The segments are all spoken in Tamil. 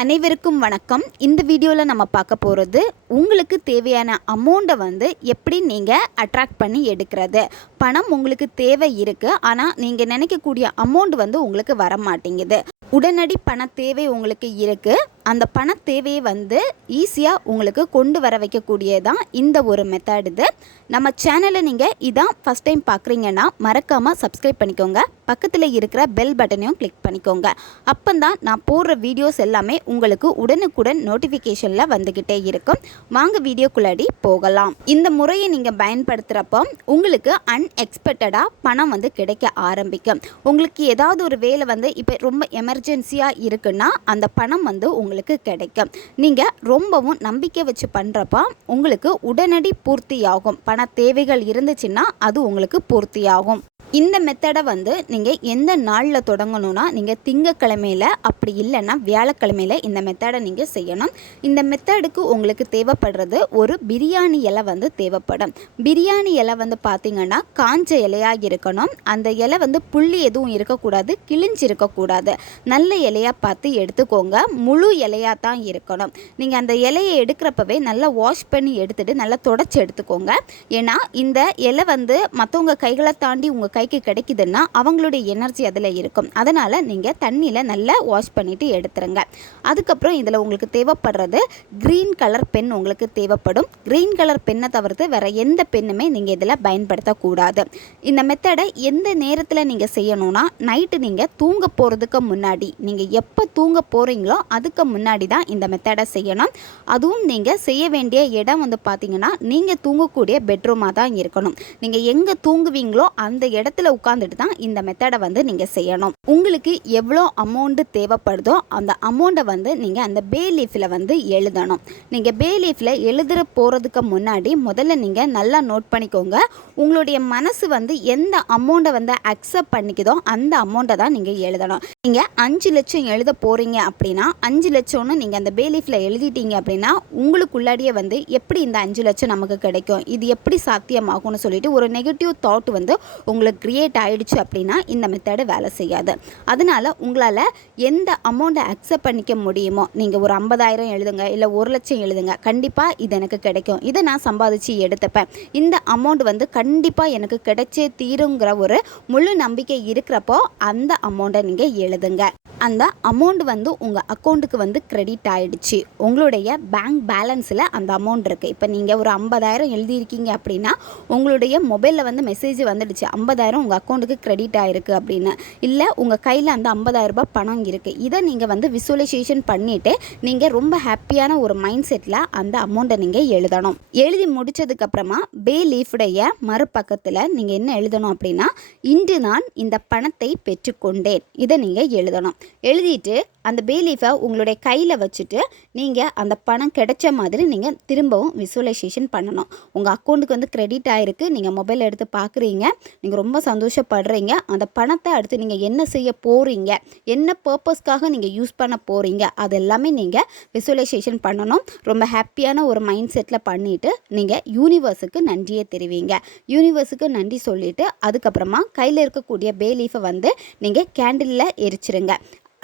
அனைவருக்கும் வணக்கம். இந்த வீடியோவில் நம்ம பார்க்க போகிறது உங்களுக்கு தேவையான அமௌண்ட்டை வந்து எப்படி நீங்கள் அட்ராக்ட் பண்ணி எடுக்கிறது. பணம் உங்களுக்கு தேவை இருக்குது ஆனால் நீங்கள் நினைக்கக்கூடிய அமௌண்ட் வந்து உங்களுக்கு வர மாட்டேங்குது உடனடி பண தேவை உங்களுக்கு இருக்குது அந்த பண தேவையை வந்து ஈஸியாக உங்களுக்கு கொண்டு வர வைக்கக்கூடியதான் இந்த ஒரு மெத்தட் இது. நம்ம சேனலை நீங்கள் இதான் ஃபஸ்ட் டைம் பார்க்குறீங்கன்னா மறக்காமல் சப்ஸ்கிரைப் பண்ணிக்கோங்க. பக்கத்தில் இருக்கிற பெல் பட்டனையும் கிளிக் பண்ணிக்கோங்க. அப்போ தான் நான் போடுற வீடியோஸ் எல்லாமே உங்களுக்கு உடனுக்குடன் நோட்டிஃபிகேஷனில் வந்துக்கிட்டே இருக்கும். வாங்க வீடியோக்குள்ளாடி போகலாம். இந்த முறையை நீங்கள் பயன்படுத்துகிறப்போ உங்களுக்கு அன்எக்ஸ்பெக்டடாக பணம் வந்து கிடைக்க ஆரம்பிக்கும். உங்களுக்கு ஏதாவது ஒரு வேலை வந்து இப்போ ரொம்ப எமர்ஜென்சியாக இருக்குன்னா அந்த பணம் வந்து உங்களுக்கு கிடைக்கும். நீங்கள் ரொம்பவும் நம்பிக்கை வச்சு பண்ணுறப்ப உங்களுக்கு உடனடி பூர்த்தியாகும். பண தேவைகள் இருந்துச்சுன்னா அது உங்களுக்கு பூர்த்தியாகும். இந்த மெத்தடை வந்து நீங்கள் எந்த நாளில் தொடங்கணும்னா நீங்கள் திங்கக்கிழமையில் அப்படி இல்லைன்னா வியாழக்கிழமையில் இந்த மெத்தடை நீங்கள் செய்யணும். இந்த மெத்தடுக்கு உங்களுக்கு தேவைப்படுறது ஒரு பிரியாணி இலை வந்து தேவைப்படும். பிரியாணி இலை வந்து பார்த்திங்கன்னா காஞ்ச இலையாக இருக்கணும். அந்த இலை வந்து புள்ளி எதுவும் இருக்கக்கூடாது கிழிஞ்சு இருக்கக்கூடாது. நல்ல இலையாக பார்த்து எடுத்துக்கோங்க. முழு இலையாக தான் இருக்கணும். நீங்கள் அந்த இலையை எடுக்கிறப்பவே நல்லா வாஷ் பண்ணி எடுத்துகிட்டு நல்லா தொடச்சி எடுத்துக்கோங்க. ஏன்னா இந்த இலை வந்து மற்றவங்க கைகளை தாண்டி உங்கள் கை கைக்கு கிடைக்குதுன்னா அவங்களுடைய எனர்ஜி அதில் இருக்கும். அதனால் நீங்கள் தண்ணியில் நல்லா வாஷ் பண்ணிவிட்டு எடுத்துருங்க. அதுக்கப்புறம் இதில் உங்களுக்கு தேவைப்படுறது க்ரீன் கலர் பென் உங்களுக்கு தேவைப்படும். க்ரீன் கலர் பெண்ணை தவிர்த்து வேறு எந்த பெண்ணுமே நீங்கள் இதில் பயன்படுத்தக்கூடாது. இந்த மெத்தடை எந்த நேரத்தில் நீங்கள் செய்யணும்னா நைட்டு நீங்கள் தூங்க போகிறதுக்கு முன்னாடி நீங்கள் எப்போ தூங்க போகிறீங்களோ அதுக்கு முன்னாடி தான் இந்த மெத்தடை செய்யணும். அதுவும் நீங்கள் செய்ய வேண்டிய இடம் வந்து பார்த்தீங்கன்னா நீங்கள் தூங்கக்கூடிய பெட்ரூமாக தான் இருக்கணும். நீங்கள் எங்கே தூங்குவீங்களோ அந்த இடத்துல உட்காந்துட்டு தான் இந்த மெத்தடை வந்து நீங்கள் செய்யணும். உங்களுக்கு எவ்வளோ அமௌண்ட்டு தேவைப்படுதோ அந்த அமௌண்ட்டை வந்து நீங்கள் அந்த பே லீஃபில் வந்து எழுதணும். நீங்கள் பே லீஃபில் எழுதுற போகிறதுக்கு முன்னாடி முதல்ல நீங்கள் நல்லா நோட் பண்ணிக்கோங்க. உங்களுடைய மனசு வந்து எந்த அமௌண்ட்டை வந்து அக்செப்ட் பண்ணிக்குதோ அந்த அமௌண்ட்டை தான் நீங்கள் எழுதணும். நீங்கள் அஞ்சு லட்சம் எழுத போகிறீங்க அப்படின்னா அஞ்சு லட்சம்னு நீங்கள் அந்த பே லீஃபில் எழுதிட்டீங்க அப்படின்னா உங்களுக்குள்ளாடியே வந்து எப்படி இந்த அஞ்சு லட்சம் நமக்கு கிடைக்கும்? இது எப்படி சாத்தியமாகும்னு சொல்லிட்டு ஒரு நெகட்டிவ் தாட் வந்து உங்களுக்கு க்ரியேட் ஆகிடுச்சு அப்படின்னா இந்த மெத்தடு வேலை செய்யாது. அதனால் உங்களால் எந்த அமௌண்ட்டை அக்செப்ட் பண்ணிக்க முடியுமோ நீங்கள் ஒரு ஐம்பதாயிரம் எழுதுங்க இல்லை ஒரு லட்சம் எழுதுங்க கண்டிப்பாக இது எனக்கு கிடைக்கும். இதை நான் சம்பாதிச்சு எடுத்துப்பேன். இந்த அமௌண்ட் வந்து கண்டிப்பாக எனக்கு கிடைச்சே தீருங்கிற ஒரு முழு நம்பிக்கை இருக்கிறப்போ அந்த அமௌண்ட்டை நீங்கள் எழுதுங்க. அந்த அமௌண்ட் வந்து உங்கள் அக்கௌண்ட்டுக்கு வந்து க்ரெடிட் ஆகிடுச்சு உங்களுடைய பேங்க் பேலன்ஸில் அந்த அமௌண்ட் இருக்குது இப்போ நீங்கள் ஒரு ஐம்பதாயிரம் எழுதியிருக்கீங்க அப்படின்னா உங்களுடைய மொபைலில் வந்து மெசேஜ் வந்துடுச்சு. ஐம்பதாயிரம் உங்கள் அக்கௌண்ட்டுக்கு க்ரெடிட் ஆகிருக்கு அப்படின்னு. இல்லை உங்கள் கையில் அந்த 50000 ரூபாய் பணம் இருக்குது இதை நீங்கள் வந்து விசுவலைசேஷன் பண்ணிவிட்டு நீங்கள் ரொம்ப ஹாப்பியான ஒரு மைண்ட் செட்டில் அந்த அமௌண்ட்டை நீங்கள் எழுதணும். எழுதி முடிச்சதுக்கப்புறமா பே லீஃபுடைய மறுபக்கத்தில் நீங்கள் என்ன எழுதணும் அப்படின்னா இன்று நான் இந்த பணத்தை பெற்றுக்கொண்டேன். இதை நீங்கள் எழுதணும். எழுதிட்டு அந்த பே லீஃபை உங்களுடைய கையில் வச்சுட்டு நீங்கள் அந்த பணம் கிடைச்ச மாதிரி நீங்கள் திரும்பவும் விசுவலைசேஷன் பண்ணணும். உங்கள் அக்கௌண்ட்டுக்கு வந்து கிரெடிட் ஆகிருக்கு நீங்கள் மொபைல் எடுத்து பார்க்குறீங்க நீங்கள் ரொம்ப சந்தோஷப்படுறீங்க. அந்த பணத்தை அடுத்து நீங்கள் என்ன செய்ய போகிறீங்க என்ன பர்பஸ்க்காக நீங்கள் யூஸ் பண்ண போகிறீங்க அது எல்லாமே நீங்கள் விசுவலைசேஷன் பண்ணணும். ரொம்ப ஹாப்பியான ஒரு மைண்ட் செட்டில் பண்ணிவிட்டு நீங்கள் யூனிவர்ஸுக்கு நன்றியை தெரிவிங்க. யூனிவர்ஸுக்கு நன்றி சொல்லிவிட்டு அதுக்கப்புறமா கையில் இருக்கக்கூடிய பே லீஃபை வந்து நீங்கள் கேண்டிலில் எரிச்சிருங்க.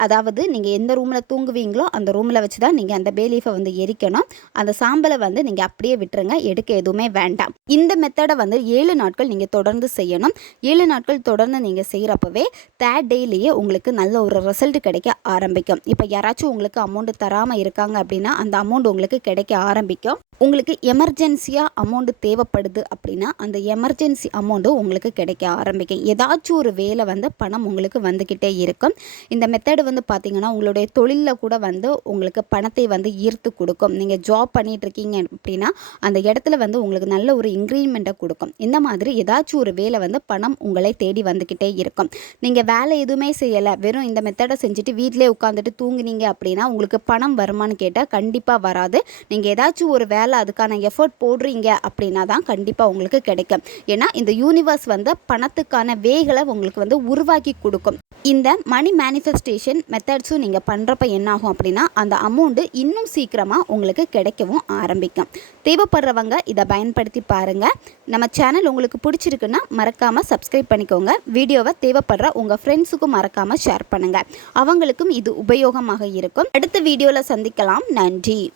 அதாவது நீங்கள் எந்த ரூமில் தூங்குவீங்களோ அந்த ரூமில் வச்சு தான் நீங்கள் அந்த பேலீஃபை வந்து எரிக்கணும். அந்த சாம்பலை வந்து நீங்கள் அப்படியே விட்டுருங்க. எடுக்க எதுவுமே வேண்டாம். இந்த மெத்தடை வந்து ஏழு நாட்கள் நீங்கள் தொடர்ந்து செய்யணும். ஏழு நாட்கள் தொடர்ந்து நீங்கள் செய்கிறப்பவே தேர்ட் டேலேயே உங்களுக்கு நல்ல ஒரு ரிசல்ட் கிடைக்க ஆரம்பிக்கும். இப்போ யாராச்சும் உங்களுக்கு அமௌண்ட் தராமல் இருக்காங்க அப்படின்னா அந்த அமௌண்ட் உங்களுக்கு கிடைக்க ஆரம்பிக்கும். உங்களுக்கு எமர்ஜென்சியாக அமௌண்ட் தேவைப்படுது அப்படின்னா அந்த எமர்ஜென்சி அமௌண்ட்டும் உங்களுக்கு கிடைக்க ஆரம்பிக்கும். ஏதாச்சும் ஒரு வேலை வந்து பணம் உங்களுக்கு வந்துக்கிட்டே இருக்கும். இந்த மெத்தடு வந்து பார்த்தீங்கன்னா உங்களுடைய தொழிலில் கூட வந்து உங்களுக்கு பணத்தை வந்து ஈர்த்து கொடுக்கும். நீங்கள் ஜாப் பண்ணிகிட்ருக்கீங்க இருக்கீங்க அப்படின்னா அந்த இடத்துல வந்து உங்களுக்கு நல்ல ஒரு இன்க்ரீமெண்ட்டை கொடுக்கும். இந்த மாதிரி ஏதாச்சும் ஒரு வேலை வந்து பணம் உங்களை தேடி வந்துக்கிட்டே இருக்கும். நீங்கள் வேலை எதுவுமே செய்யலை வெறும் இந்த மெத்தடை செஞ்சுட்டு வீட்டிலே உட்காந்துட்டு தூங்குனீங்க அப்படின்னா உங்களுக்கு பணம் வருமானு கேட்டால் கண்டிப்பாக வராது. நீங்கள் ஏதாச்சும் ஒரு வேலை அதுக்கான எஃபர்ட் போடுறீங்க அப்படின்னா தான் கண்டிப்பாக உங்களுக்கு கிடைக்கும். ஏன்னா இந்த யூனிவர்ஸ் வந்து பணத்துக்கான வேகளை உங்களுக்கு வந்து உருவாக்கி கொடுக்கும். இந்த மணி மேனிஃபெஸ்டேஷன் மெத்தட்ஸும் நீங்கள் பண்ணுறப்ப என்னாகும் அப்படின்னா அந்த அமௌண்ட்டு இன்னும் சீக்கிரமாக உங்களுக்கு கிடைக்கவும் ஆரம்பிக்கும். தேவைப்படுறவங்க இதை பயன்படுத்தி பாருங்கள் நம்ம சேனல் உங்களுக்கு பிடிச்சிருக்குன்னா மறக்காமல் சப்ஸ்கிரைப் பண்ணிக்கோங்க. வீடியோவை தேவைப்படுற உங்கள் ஃப்ரெண்ட்ஸுக்கும் மறக்காமல் ஷேர் பண்ணுங்கள் அவங்களுக்கும் இது உபயோகமாக இருக்கும். அடுத்த வீடியோவில் சந்திக்கலாம். நன்றி.